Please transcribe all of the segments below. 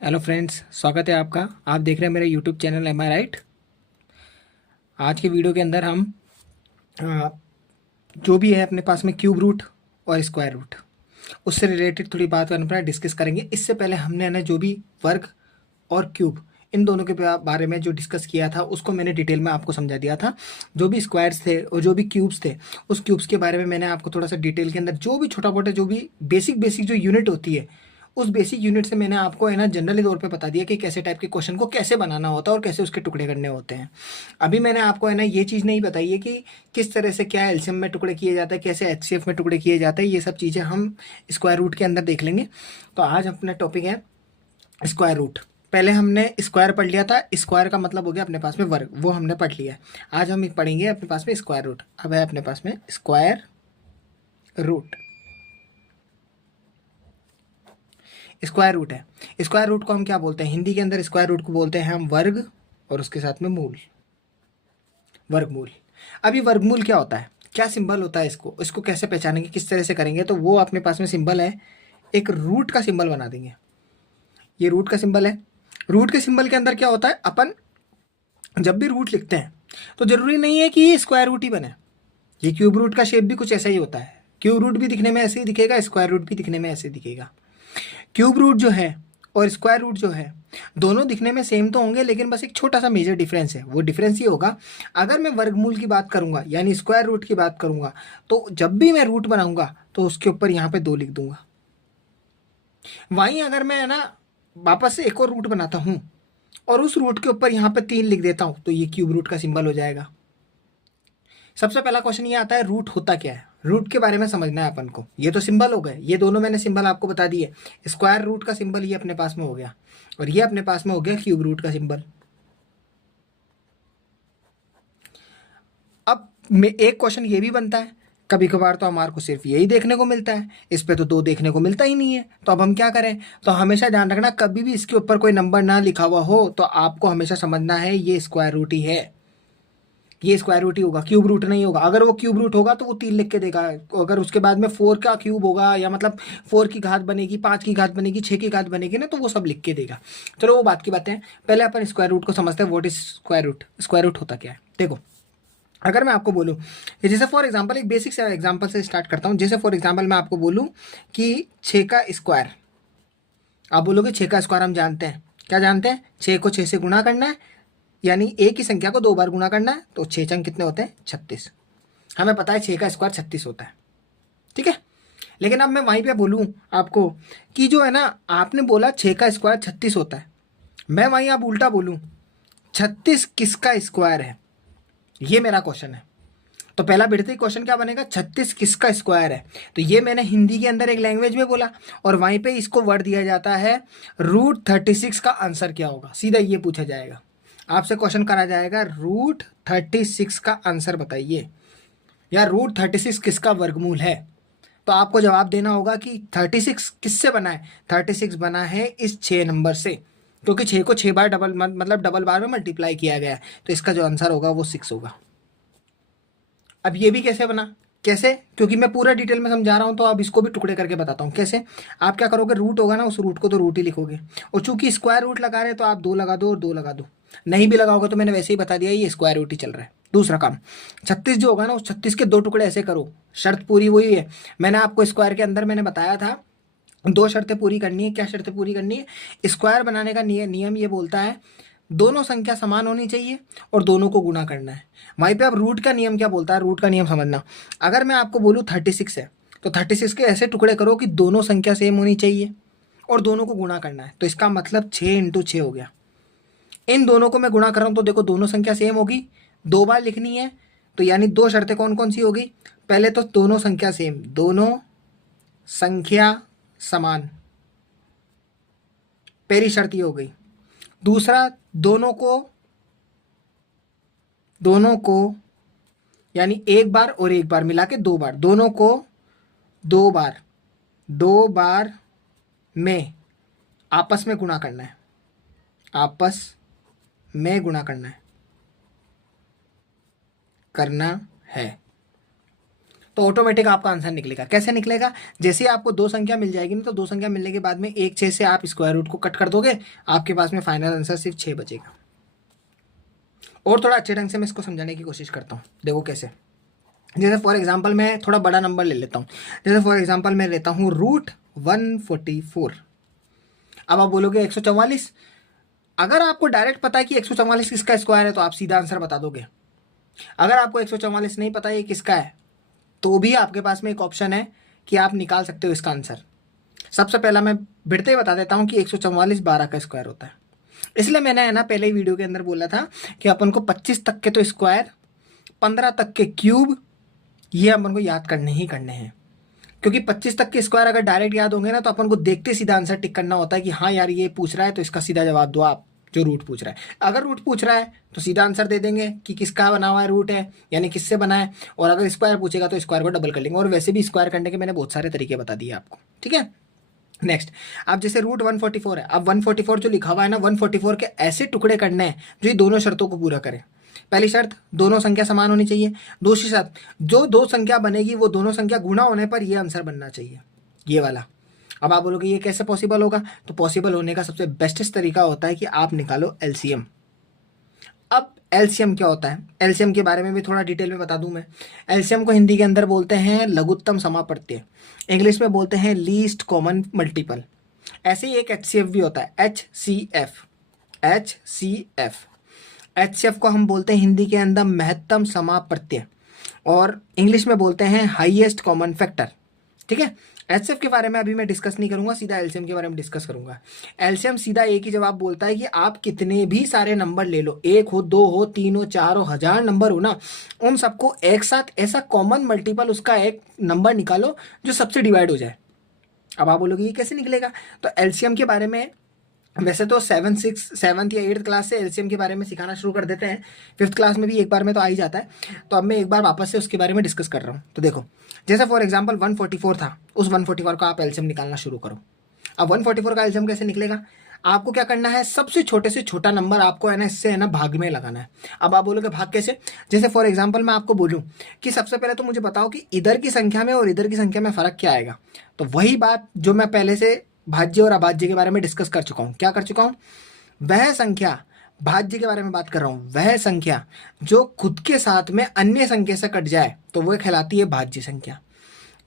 Hello friends, स्वागत है आपका। आप देख रहे हैं मेरे यूट्यूब चैनल एम आई राइट। आज की वीडियो के अंदर हम अ, जो भी है अपने पास में क्यूब रूट और स्क्वायर रूट, उससे रिलेटेड थोड़ी बात करना पड़ा डिस्कस करेंगे। इससे पहले हमने ना जो भी वर्ग और क्यूब, इन दोनों के बारे में जो डिस्कस किया था उसको मैंने डिटेल में आपको समझा दिया था। जो भी स्क्वायर्स थे और जो भी क्यूब्स थे, उस क्यूब्स के बारे में मैंने आपको थोड़ा सा डिटेल के अंदर जो भी छोटा मोटा जो भी बेसिक बेसिक जो यूनिट होती है, उस बेसिक यूनिट से मैंने आपको है ना जनरली तौर पे बता दिया कि कैसे टाइप के क्वेश्चन को कैसे बनाना होता है और कैसे उसके टुकड़े करने होते हैं। अभी मैंने आपको है ना ये चीज़ नहीं बताई है कि किस तरह से क्या एलसीएम में टुकड़े किए जाते हैं, कैसे एचसीएफ में टुकड़े किए जाते हैं। ये सब चीज़ें हम स्क्वायर रूट के अंदर देख लेंगे। तो आज अपना टॉपिक है स्क्वायर रूट। पहले हमने स्क्वायर पढ़ लिया था, स्क्वायर का मतलब हो गया अपने पास में वर्ग, वो हमने पढ़ लिया है। आज हम पढ़ेंगे अपने पास में स्क्वायर रूट। अब है अपने पास में स्क्वायर रूट। स्क्वायर रूट है। स्क्वायर रूट को हम क्या बोलते हैं हिंदी के अंदर? स्क्वायर रूट को बोलते हैं हम वर्ग और उसके साथ में मूल, वर्गमूल। अब ये वर्गमूल क्या होता है, क्या सिंबल होता है, इसको इसको कैसे पहचानेंगे, किस तरह से करेंगे? तो वो अपने पास में सिंबल है, एक रूट का सिंबल बना देंगे। ये रूट का सिंबल है। रूट के सिंबल के अंदर क्या होता है, अपन जब भी रूट लिखते हैं तो जरूरी नहीं है कि ये स्क्वायर रूट ही बने। ये क्यूब रूट का शेप भी कुछ ऐसा ही होता है। क्यूब रूट भी दिखने में ऐसे ही दिखेगा, स्क्वायर रूट भी दिखने में ऐसे दिखेगा। क्यूब रूट जो है और स्क्वायर रूट जो है, दोनों दिखने में सेम तो होंगे, लेकिन बस एक छोटा सा मेजर डिफरेंस है। वो डिफरेंस ये होगा, अगर मैं वर्गमूल की बात करूंगा यानी स्क्वायर रूट की बात करूंगा, तो जब भी मैं रूट बनाऊंगा तो उसके ऊपर यहाँ पे 2 लिख दूंगा। वहीं अगर मैं है ना वापस से एक और रूट बनाता हूँ और उस रूट के ऊपर यहाँ पे 3 लिख देता हूँ, तो ये क्यूब रूट का सिंबल हो जाएगा। सबसे पहला क्वेश्चन ये आता है, रूट होता क्या है? रूट के बारे में समझना है अपन को। ये तो सिंबल हो गए, ये दोनों मैंने सिंबल आपको बता दिए। स्क्वायर रूट का सिंबल ये अपने पास में हो गया और ये अपने पास में हो गया क्यूब रूट का सिंबल। अब एक क्वेश्चन ये भी बनता है, कभी कभार तो हमारे को सिर्फ यही देखने को मिलता है, इस पे तो 2 देखने को मिलता ही नहीं है, तो अब हम क्या करें? तो हमेशा ध्यान रखना, कभी भी इसके ऊपर कोई नंबर ना लिखा हुआ हो तो आपको हमेशा समझना है ये स्क्वायर रूट ही है। ये स्क्वायर रूट ही होगा, क्यूब रूट नहीं होगा। अगर वो क्यूब रूट होगा तो वो 3 लिख के देगा। अगर उसके बाद में 4 का क्यूब होगा या मतलब 4 की घात बनेगी, 5 की घात बनेगी, 6 की घात बनेगी ना, तो वो सब लिख के देगा। चलो वो बात की बातें हैं। पहले अपन स्क्वायर रूट को समझते हैं। What is square root? Square root होता क्या है? देखो, अगर मैं आपको बोलूं कि जैसे फॉर एग्जांपल, एक बेसिक से एग्जांपल से स्टार्ट करता हूं। जैसे फॉर एग्जांपल मैं आपको बोलूं कि 6 का स्क्वायर, आप बोलोगे 6 का स्क्वायर हम जानते हैं। क्या जानते हैं? 6 को 6 से गुणा करना है, यानी एक ही संख्या को 2 बार गुणा करना है, तो 6 चंग कितने होते हैं? 36। हमें पता है 6 का स्क्वायर 36 होता है, ठीक है। लेकिन अब मैं वहीं पे बोलूं आपको कि जो है ना, आपने बोला 6 का स्क्वायर 36 होता है, मैं वहीं अब उल्टा बोलूं 36 किसका स्क्वायर है? ये मेरा क्वेश्चन है। तो पहला बढ़ते ही क्वेश्चन क्या बनेगा? 36 किसका स्क्वायर है? तो ये मैंने हिंदी के अंदर एक लैंग्वेज में बोला और वहीं पे इसको वर्ड दिया जाता है √36 का आंसर क्या होगा, सीधा ये पूछा जाएगा आपसे। क्वेश्चन करा जाएगा √36 का आंसर बताइए, या √36 किसका वर्गमूल है? तो आपको जवाब देना होगा कि 36 किससे बना है? 36 बना है इस 6 नंबर से, क्योंकि 6 को 6 बार डबल मतलब डबल बार में मल्टीप्लाई किया गया है, तो इसका जो आंसर होगा वो 6 होगा। अब ये भी कैसे बना? कैसे? क्योंकि मैं पूरा डिटेल में समझा रहा हूं, तो अब इसको भी टुकड़े करके बताता हूं कैसे। आप क्या करोगे, रूट होगा ना, उस रूट को तो रूट ही लिखोगे, और चूंकि स्क्वायर रूट लगा रहे हैं तो आप 2 लगा दो और 2 लगा दो। नहीं भी लगाओगे तो मैंने वैसे ही बता दिया ये स्क्वायर रूट ही चल रहा है। दूसरा काम, 36 जो होगा ना, उस 36 के 2 टुकड़े ऐसे करो। शर्त पूरी वही है, मैंने आपको स्क्वायर के अंदर मैंने बताया था 2 शर्तें पूरी करनी है। क्या शर्तें पूरी करनी है? स्क्वायर बनाने का नियम ये बोलता है दोनों संख्या समान होनी चाहिए और दोनों को गुणा करना है। वहीं पे अब रूट का नियम क्या बोलता है? रूट का नियम समझना, अगर मैं आपको बोलूँ 36 है, तो 36 के ऐसे टुकड़े करो कि दोनों संख्या सेम होनी चाहिए और दोनों को गुणा करना है। तो इसका मतलब 6 × 6 हो गया। इन दोनों को मैं गुणा कर रहा हूँ तो देखो दोनों संख्या सेम होगी, 2 बार लिखनी है, तो यानी 2 शर्तें कौन कौन सी होगी? पहले तो दोनों संख्या सेम, दोनों संख्या समान, पहली शर्त ये हो गई। दूसरा, दोनों को यानी एक बार और एक बार मिला के 2 बार, दोनों को 2 बार में आपस में गुणा करना है, आपस में गुणा करना है। तो ऑटोमेटिक आपका आंसर निकलेगा। कैसे निकलेगा? जैसे ही आपको दो संख्या मिल जाएगी ना, तो दो संख्या मिलने के बाद में 1 6 से आप स्क्वायर रूट को कट कर दोगे, आपके पास में फाइनल आंसर सिर्फ 6 बचेगा। और थोड़ा अच्छे ढंग से मैं इसको समझाने की कोशिश करता हूँ। देखो कैसे, जैसे फॉर एग्जाम्पल मैं थोड़ा बड़ा नंबर ले लेता हूँ। जैसे फॉर एग्जाम्पल मैं लेता हूँ √144। अब आप बोलोगे 144। अगर आपको डायरेक्ट पता है कि 144 किसका स्क्वायर है तो आप सीधा आंसर बता दोगे। अगर आपको 144 नहीं पता ये किसका है, तो भी आपके पास में एक ऑप्शन है कि आप निकाल सकते हो इसका आंसर। सबसे पहला मैं भिड़ते ही बता देता हूँ कि 144 12 का स्क्वायर होता है। इसलिए मैंने है ना पहले ही वीडियो के अंदर बोला था कि अपन को 25 तक के तो स्क्वायर, 15 तक के क्यूब, ये अपन को याद करने ही करने हैं। क्योंकि 25 तक के स्क्वायर अगर डायरेक्ट याद होंगे ना, तो अपन को देखते सीधा आंसर टिक करना होता है कि हाँ यार ये पूछ रहा है तो इसका सीधा जवाब दो आप, जो रूट पूछ रहा है। अगर रूट पूछ रहा है तो सीधा आंसर दे देंगे कि किसका बना हुआ है रूट है, यानी किससे बना है। और अगर स्क्वायर पूछेगा तो स्क्वायर को डबल कर लेंगे। और वैसे भी स्क्वायर करने के मैंने बहुत सारे तरीके बता दिए आपको, ठीक है। नेक्स्ट, अब जैसे √144 है, अब 144 जो लिखा हुआ है ना, 144 के ऐसे टुकड़े करने हैं जो ये दोनों शर्तों को पूरा करें। पहली शर्त, दोनों संख्या समान होनी चाहिए। दूसरी शर्त, जो दो संख्या बनेगी वो दोनों संख्या गुणा होने पर ये आंसर बनना चाहिए, ये वाला। अब आप बोलोगे ये कैसे पॉसिबल होगा? तो पॉसिबल होने का सबसे बेस्टेस्ट तरीका होता है कि आप निकालो एलसीएम। अब एलसीएम क्या होता है, एलसीएम के बारे में भी थोड़ा डिटेल में बता दूं मैं। एलसीएम को हिंदी के अंदर बोलते हैं लघुत्तम समापत्य, इंग्लिश में बोलते हैं लीस्ट कॉमन मल्टीपल। ऐसे ही एक एचसीएफ भी होता है, एचसीएफ। एचसीएफ को हम बोलते हैं हिंदी के अंदर महत्तम समापत्य, और इंग्लिश में बोलते हैं हाईएस्ट कॉमन फैक्टर, ठीक है। एचसीएफ के बारे में अभी मैं डिस्कस नहीं करूंगा, सीधा एलसीएम के बारे में डिस्कस करूंगा। एलसीएम सीधा एक ही जवाब बोलता है कि आप कितने भी सारे नंबर ले लो, 1 हो, 2 हो, 3 हो, 4 हो, 1000 नंबर हो ना, उन सबको एक साथ ऐसा कॉमन मल्टीपल उसका एक नंबर निकालो जो सबसे डिवाइड हो जाए। अब आप बोलोगे ये कैसे निकलेगा? तो एलसीएम के बारे में वैसे तो 7th या 8th क्लास से एलसीएम के बारे में सिखाना शुरू कर देते हैं, 5th क्लास में भी एक बार में तो आ ही जाता है। तो अब मैं एक बार वापस से उसके बारे में डिस्कस कर रहा हूँ। तो देखो, जैसे फॉर एग्जांपल 144 था, उस 144 का आप एलसीएम निकालना शुरू करो। अब 144 का एलसीएम कैसे निकलेगा? आपको क्या करना है, सबसे छोटे से छोटा नंबर आपको है ना इससे है ना भाग में लगाना है। अब आप बोलोगे भाग कैसे? जैसे फॉर एग्जांपल मैं आपको बोलूं कि सबसे पहले तो मुझे बताओ कि इधर की संख्या में और इधर की संख्या में फर्क क्या आएगा। तो वही बात जो मैं पहले से भाज्य और अभाज्य के बारे में डिस्कस कर चुका हूं। क्या कर चुका हूं? वह संख्या, भाज्य के बारे में बात कर रहा हूं, वह संख्या जो खुद के साथ में अन्य संख्या से कट जाए तो वह कहलाती है भाज्य संख्या।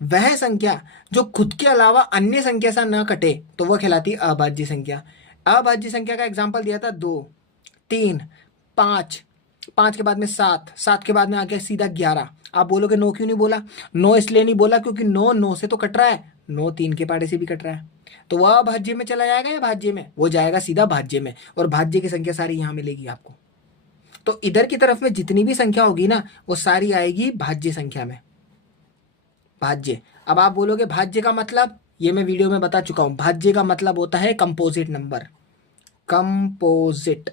वह संख्या जो खुद के अलावा अन्य संख्या से ना कटे तो वह कहलाती है अभाज्य संख्या। अभाज्य संख्या का एग्जाम्पल दिया था 2, 3, 5, 5 के बाद में 7, 7 के बाद में आ गया सीधा 11। आप बोलोगे 9 क्यों नहीं बोला? 9 इसलिए नहीं बोला क्योंकि 9 9 से तो कट रहा है, 9 3 के पाड़े से भी कट रहा है। तो वह भाज्य में चला जाएगा या भाज्य में? वो जाएगा सीधा भाज्य में, और भाज्य की संख्या सारी यहां मिलेगी आपको। तो इधर की तरफ में जितनी भी संख्या होगी ना, वो सारी आएगी भाज्य संख्या में, भाज्य। अब आप बोलोगे भाज्य का मतलब, ये मैं वीडियो में बता चुका हूं, भाज्य का मतलब होता है कंपोजिट नंबर, कंपोजिट,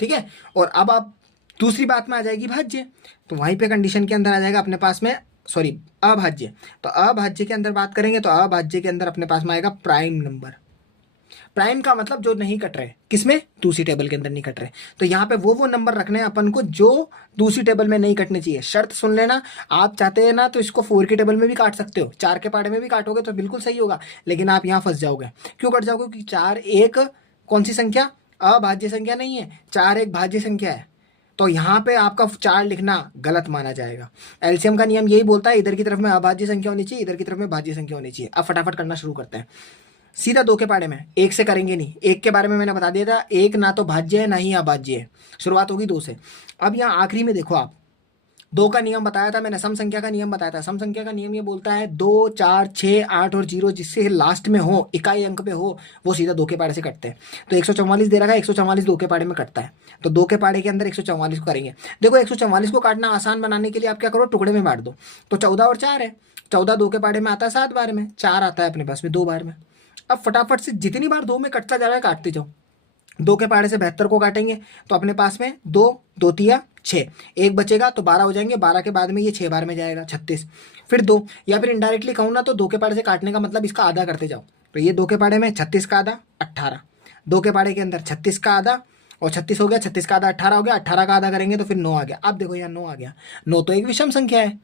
ठीक है। और अब आप दूसरी बात में आ जाएगी भाज्य, तो वहीं पे कंडीशन के अंदर आ जाएगा अपने पास में, सॉरी अभाज्य। तो अभाज्य के अंदर बात करेंगे तो अभाज्य के अंदर अपने पास में आएगा प्राइम नंबर। प्राइम का मतलब जो नहीं कट रहे, किसमें? दूसरी टेबल के अंदर नहीं कट रहे। तो यहाँ पे वो नंबर रखने हैं अपन को जो दूसरी टेबल में नहीं कटने चाहिए। शर्त सुन लेना, आप चाहते हैं ना तो इसको 4 की टेबल में भी काट सकते हो, 4 के पाड़े में भी काटोगे तो बिल्कुल सही होगा, लेकिन आप यहाँ फंस जाओगे। क्यों कट जाओगे? क्योंकि 4 एक कौन सी संख्या? अभाज्य संख्या नहीं है, 4 एक भाज्य संख्या है। तो यहाँ पे आपका 4 लिखना गलत माना जाएगा। एलसीएम का नियम यही बोलता है, इधर की तरफ में अभाज्य संख्या होनी चाहिए, इधर की तरफ में भाज्य संख्या होनी चाहिए। अब फटाफट करना शुरू करते हैं। सीधा 2 के पाड़े में, 1 से करेंगे नहीं। 1 के बारे में मैंने बता दिया था, 1 ना तो भाज्य है ना ही अभाज्य है। शुरुआत होगी 2 से। अब यहाँ आखिरी में देखो, आप 2 का नियम बताया था मैंने, सम संख्या का नियम बताया था। सम संख्या का नियम ये बोलता है 2, 4, 6, 8 और 0 जिससे लास्ट में हो, इकाई अंक पे हो, वो सीधा 2 के पाड़े से कटते हैं। तो 144 दे रखा है, 144 2 के पाड़े में कटता है। तो 2 के पाड़े के अंदर 144 को करेंगे। देखो 144 को काटना आसान बनाने के लिए आप क्या करो, टुकड़े में बांट दो। तो 14 और 4 है, 14 2 के पाड़े में आता है 7 बार में, 4 आता है अपने पास में 2 बार में। अब फटाफट से जितनी बार 2 में कटता जा रहा है काटते जाओ। 2 के पाड़े से 72 को काटेंगे तो अपने पास में 2, 2 तिया 6, 1 बचेगा तो 12 हो जाएंगे। 12 के बाद में ये 6 बार में जाएगा 36, फिर 2, या फिर इनडायरेक्टली कहूँ ना तो 2 के पाड़े से काटने का मतलब इसका आधा करते जाओ। तो ये 2 के पाड़े में 36 का आधा 18, 2 के पाड़े के अंदर 36 का आधा और 36 हो गया, 36 का आधा 18 हो गया, 18 का आधा करेंगे तो फिर 9 आ गया। अब देखो यहाँ 9 आ गया। 9 तो एक विषम संख्या है,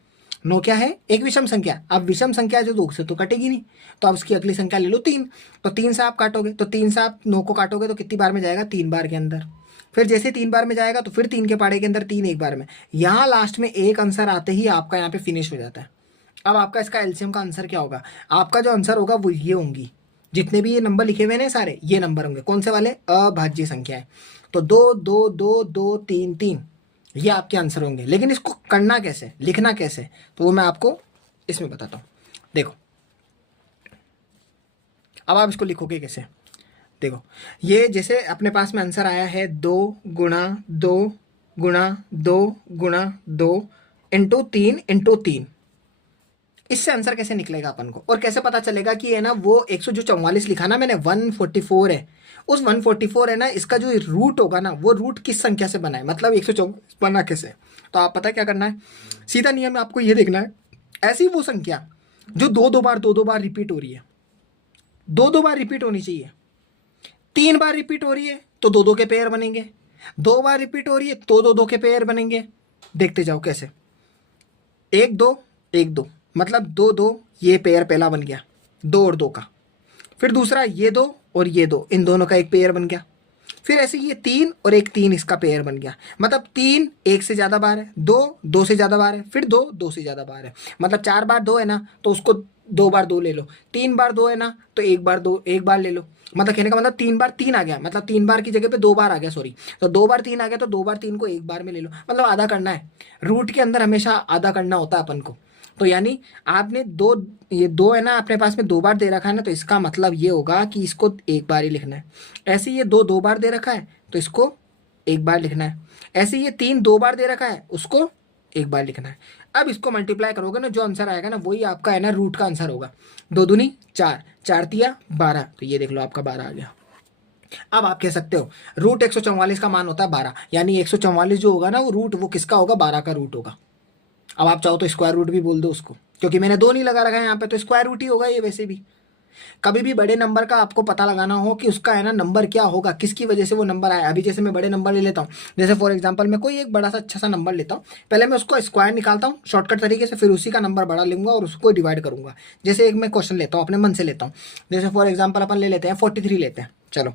9 क्या है? एक विषम संख्या। अब विषम संख्या जो 2 से तो कटेगी नहीं, तो अब उसकी अगली संख्या ले लो 3। तो 3 से आप काटोगे, तो 3 से आप 9 को काटोगे तो कितनी बार में जाएगा? 3 बार के अंदर। फिर जैसे 3 बार में जाएगा तो फिर 3 के पाड़े के अंदर 3 एक बार में। यहाँ लास्ट में एक आंसर आते ही आपका यहाँ पे फिनिश हो जाता है। अब आपका इसका एलसीएम का आंसर क्या होगा? आपका जो आंसर होगा वो ये होंगी, जितने भी ये नंबर लिखे हुए हैं सारे ये नंबर होंगे। कौन से वाले? अभाज्य संख्या है। तो 2 2 2 2 3 3 ये आपके आंसर होंगे। लेकिन इसको करना कैसे, लिखना कैसे, तो वो मैं आपको इसमें बताता हूँ। देखो अब आप इसको लिखोगे कैसे? देखो ये जैसे अपने पास में आंसर आया है 2 गुणा 2 गुणा 2 गुणा 2 इंटू 3 इंटू 3। इससे आंसर कैसे निकलेगा अपन को, और कैसे पता चलेगा कि है ना वो 144 लिखा ना मैंने, 144 है। उस 144 है ना, इसका जो रूट होगा ना वो रूट किस संख्या से बना है, मतलब 144 बना कैसे? तो आप पता क्या करना है, सीधा नियम आपको ये देखना है, ऐसी वो संख्या जो दो दो बार रिपीट हो रही है, दो बार रिपीट होनी चाहिए। 3 बार रिपीट हो रही है तो 2 के पेयर बनेंगे, 2 बार रिपीट हो रही है तो 2 के पेयर बनेंगे। देखते जाओ कैसे, 1 2 1 2 मतलब 2 2 ये पेयर पहला बन गया 2 और 2 का। फिर दूसरा ये 2 और ये 2, इन दोनों का एक पेयर बन गया। फिर ऐसे ये 3 और एक 3 इसका पेयर बन गया, मतलब 3 1 से ज़्यादा बार है, 2 2 से ज़्यादा बार है, फिर 2 2 से ज़्यादा बार है। मतलब 4 बार 2 है ना तो उसको 2 बार 2 ले लो, 3 बार 2 है ना तो 1 बार 2 1 बार ले लो। मतलब कहने का मतलब 3 बार 3 आ गया, मतलब 3 बार की जगह पे 2 बार आ गया, सॉरी। तो 2 बार 3 आ गया तो 2 बार 3 को 1 बार में ले लो, मतलब आधा करना है। रूट के अंदर हमेशा आधा करना होता है अपन को। तो यानी आपने ये 2 है ना अपने पास में 2 बार दे रखा है ना, तो इसका मतलब ये होगा कि इसको 1 बार ही लिखना है। ऐसे ये 2 बार दे रखा है तो इसको 1 बार लिखना है। ऐसे ये 3 2 बार दे रखा है उसको 1 बार लिखना है। अब इसको मल्टीप्लाई करोगे ना, जो आंसर आएगा ना वही आपका है ना रूट का आंसर होगा। 2 दूनी 4, 4 तिया 12, तो ये देख लो आपका 12 आ गया। अब आप कह सकते हो रूट 144 का मान होता है 12, यानी 144 जो होगा ना वो रूट वो किसका होगा? 12 का रूट होगा। अब आप चाहो तो स्क्वायर रूट भी बोल दो उसको, क्योंकि मैंने 2 नहीं लगा रखा है यहाँ पे, तो स्क्वायर रूट ही होगा ये वैसे भी। कभी भी बड़े नंबर का आपको पता लगाना हो कि उसका है ना नंबर क्या होगा, किसकी वजह से वो नंबर आया। अभी जैसे मैं बड़े नंबर ले लेता हूँ, जैसे फॉर एग्जांपल मैं कोई एक बड़ा सा अच्छा सा नंबर लेता हूँ, पहले मैं उसको स्क्वायर निकालता हूँ शॉर्टकट तरीके से, फिर उसी का नंबर बड़ा लूंगा और उसको डिवाइड करूंगा। जैसे एक मैं क्वेश्चन लेता हूँ अपने मन से लेता हूँ, जैसे फॉर एग्जाम्पल अपन ले लेते हैं 43 लेते हैं। चलो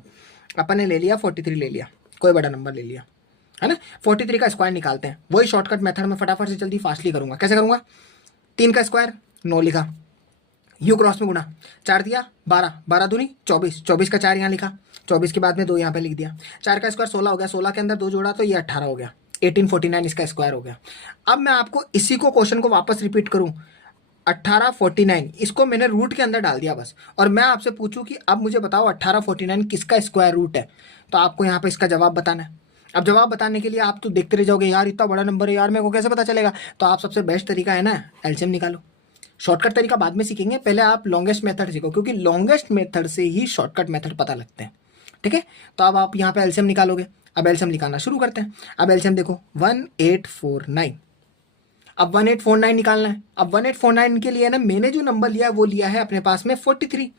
अपन ने ले लिया 43 ले लिया, कोई बड़ा नंबर ले लिया है ना, 43 का स्क्वायर निकालते हैं। वही शॉर्टकट मेथड में फटाफट से जल्दी फास्टली करूंगा। कैसे करूंगा? 3 का स्क्वायर 9 लिखा, यू क्रॉस में गुना, 4 दिया 12, 12 दूनी 24, 24 का 4 यहाँ लिखा, 24 के बाद में 2 यहाँ पे लिख दिया। 4 का स्क्वायर 16 हो गया, 16 के अंदर 2 जोड़ा तो ये 18 हो गया, 1849 इसका स्क्वायर हो गया। अब मैं आपको इसी को क्वेश्चन को वापस रिपीट करूँ, 1849 इसको मैंने रूट के अंदर डाल दिया बस, और मैं आपसे पूछूं कि अब मुझे बताओ 1849 किसका स्क्वायर रूट है, तो आपको यहाँ पे इसका जवाब बताना है। अब जवाब बताने के लिए आप तो देखते रह जाओगे, यार इतना बड़ा नंबर है यार मेरे को कैसे पता चलेगा। तो आप सबसे बेस्ट तरीका है ना एलसीएम निकालो। शॉर्टकट तरीका बाद में सीखेंगे, पहले आप लॉन्गेस्ट मेथड सीखो, क्योंकि लॉन्गेस्ट मेथड से ही शॉर्टकट मेथड पता लगते हैं। ठीक है, तो अब आप यहाँ पे एलसीएम निकालोगे। अब एलसीएम निकालना शुरू करते हैं। अब एलसीएम देखो 1849, अब 1849 निकालना है। अब 1849 के लिए ना मैंने जो नंबर लिया वो लिया है अपने पास में 43।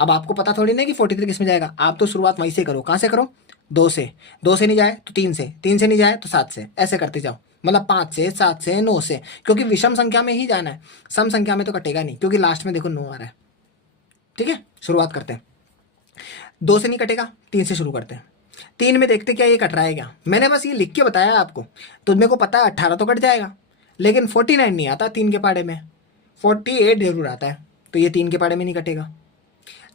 अब आपको पता थोड़ी ना कि 43 किस में जाएगा, आप तो शुरुआत वहीं से करो। कहाँ से करो? 2 से, 2 से नहीं जाए तो 3 से, 3 से नहीं जाए तो 7 से, ऐसे करते जाओ। मतलब 5 से, 7 से, 9 से, क्योंकि विषम संख्या में ही जाना है, सम संख्या में तो कटेगा नहीं, क्योंकि लास्ट में देखो 9 आ रहा है। ठीक है, शुरुआत करते हैं। 2 से नहीं कटेगा, 3 से शुरू करते हैं। 3 में देखते क्या ये कट रहा है क्या, मैंने बस ये लिख के बताया आपको, तो मेरे को पता है 18 तो कट जाएगा, लेकिन 49 नहीं आता 3 के पाड़े में, 48 जरूर आता है, तो ये 3 के पाड़े में नहीं कटेगा।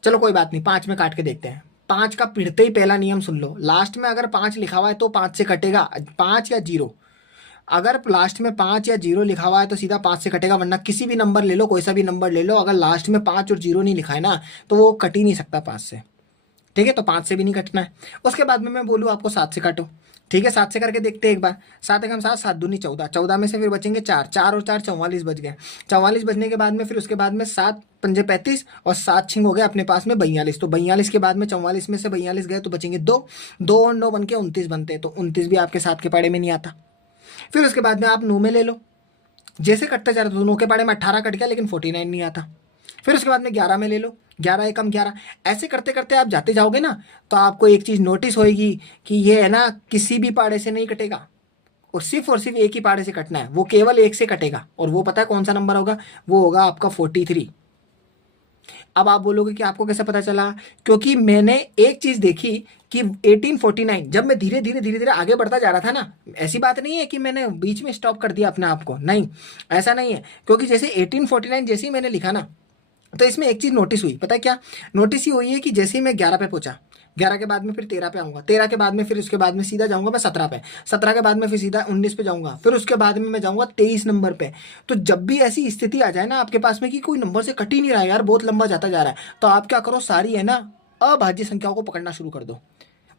चलो कोई बात नहीं, 5 में काट के देखते हैं। 5 का पिढ़ते ही पहला नियम सुन लो, लास्ट में अगर 5 लिखा हुआ है तो 5 से कटेगा, 5 या 0। अगर लास्ट में 5 या 0 लिखा हुआ है तो सीधा 5 से कटेगा, वरना किसी भी नंबर ले लो, कोई सा भी नंबर ले लो, अगर लास्ट में 5 और 0 नहीं लिखा है ना तो वो कट ही नहीं सकता 5 से। ठीक है, तो 5 से भी नहीं कटना है। उसके बाद में मैं बोलूँ आपको 7 से काटो। ठीक है, 7 से करके देखते हैं एक बार। 7 एकम 7, 7 दूनी 14, 14 में से फिर बचेंगे 4, 4 और 4 44 बच गए। 44 बचने के बाद में फिर उसके बाद में 7 पंजे 35 और 7 छिंग हो गए अपने पास में 42। तो 42 के बाद में 44 में से 42 गए तो बचेंगे 2, 2 और 9 बन के 29 बनते हैं, तो 29 भी आपके 7 के पाड़े में नहीं आता। फिर उसके बाद में आप 9 में ले लो, जैसे कटते जा रहे तो 9 के पाड़े में 18 कट गया, लेकिन 49 नहीं आता। फिर उसके बाद में 11 में ले लो, 11 एकम 11, ऐसे करते करते आप जाते जाओगे ना तो आपको एक चीज़ नोटिस होएगी कि ये है ना किसी भी पाड़े से नहीं कटेगा, और सिर्फ एक ही पहाड़े से कटना है, वो केवल एक से कटेगा, और वो पता है कौन सा नंबर होगा, वो होगा आपका 43। अब आप बोलोगे कि आपको कैसे पता चला, क्योंकि मैंने एक चीज देखी कि 1849 जब मैं धीरे धीरे धीरे धीरे आगे बढ़ता जा रहा था ना, ऐसी बात नहीं है कि मैंने बीच में स्टॉप कर दिया अपने आप को, नहीं ऐसा नहीं है, क्योंकि जैसे 1849 जैसे ही मैंने लिखा ना, तो इसमें एक चीज नोटिस हुई, पता है क्या नोटिस ही हुई है कि जैसे ही मैं 11 पे पहुंचा, 11 के बाद में फिर 13 पे आऊंगा, 13 के बाद में फिर उसके बाद में सीधा जाऊंगा मैं 17 पे, 17 के बाद में फिर सीधा 19 पे जाऊंगा, फिर उसके बाद में मैं जाऊंगा 23 नंबर पे। तो जब भी ऐसी स्थिति आ जाए ना आपके पास में कि कोई नंबर से कट ही नहीं रहा है यार, बहुत लंबा जाता जा रहा है, तो आप क्या करो, सारी है ना अभाज्य संख्याओं को पकड़ना शुरू कर दो,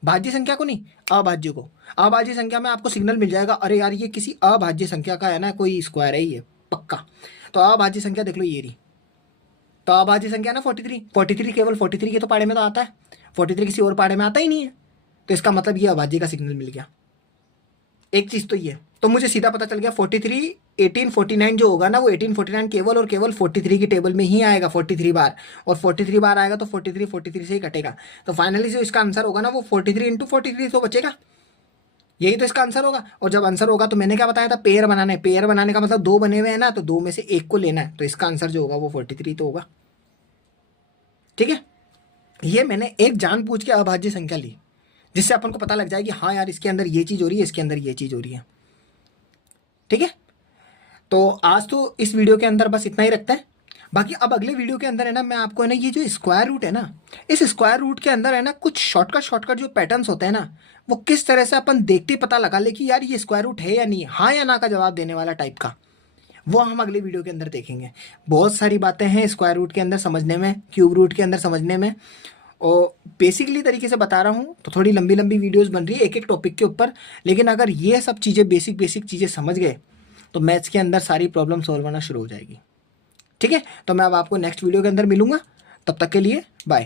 भाज्य संख्या को नहीं, अभाज्य को। अभाज्य संख्या में आपको सिग्नल मिल जाएगा, अरे यार ये किसी अभाज्य संख्या का है ना, कोई स्क्वायर है ये पक्का। तो अभाज्य संख्या देख लो ये रही, तो अभाज्य संख्या ना 43, 43 केवल 43 के तो पाड़े में तो आता है, 43 किसी और पाड़े में आता ही नहीं है, तो इसका मतलब ये अभाज्य का सिग्नल मिल गया। एक चीज तो ये, तो मुझे सीधा पता चल गया 43 1849 जो होगा ना, वो 1849 केवल और केवल 43 की टेबल में ही आएगा 43 बार, और 43 बार आएगा तो 43 से ही कटेगा, तो फाइनली जो इसका आंसर होगा ना वो 43 इंटू 43 तो बचेगा, यही तो इसका आंसर होगा। और जब आंसर होगा तो मैंने क्या बताया था, पेयर बनाना है, पेयर बनाने का मतलब दो बने हुए हैं ना, तो दो में से एक को लेना है, तो इसका आंसर जो होगा वो 43 तो होगा। ठीक है, ये मैंने एक जानबूझ के अभाज्य संख्या ली, जिससे अपन को पता लग जाए कि हाँ यार इसके अंदर ये चीज हो रही है, इसके अंदर ये चीज हो रही है। ठीक है, तो आज तो इस वीडियो के अंदर बस इतना ही रखते हैं, बाकी अब अगले वीडियो के अंदर है ना मैं आपको है ना ये जो स्क्वायर रूट है ना, इस स्क्वायर रूट के अंदर है ना कुछ शॉर्टकट जो पैटर्न्स होते हैं ना, वो किस तरह से अपन देखते ही पता लगा ले कि यार ये स्क्वायर रूट है या नहीं, हाँ या ना का जवाब देने वाला टाइप का, वो हम अगले वीडियो के अंदर देखेंगे। बहुत सारी बातें हैं स्क्वायर रूट के अंदर समझने में, क्यूब रूट के अंदर समझने में, और बेसिकली तरीके से बता रहा हूँ, तो थोड़ी लंबी लंबी वीडियोस बन रही है एक एक टॉपिक के ऊपर, लेकिन अगर ये सब चीज़ें बेसिक चीज़ें समझ गए तो मैथ्स के अंदर सारी प्रॉब्लम सॉल्व होना शुरू हो जाएगी। ठीक है, तो मैं अब आपको नेक्स्ट वीडियो के अंदर मिलूंगा, तब तक के लिए बाय।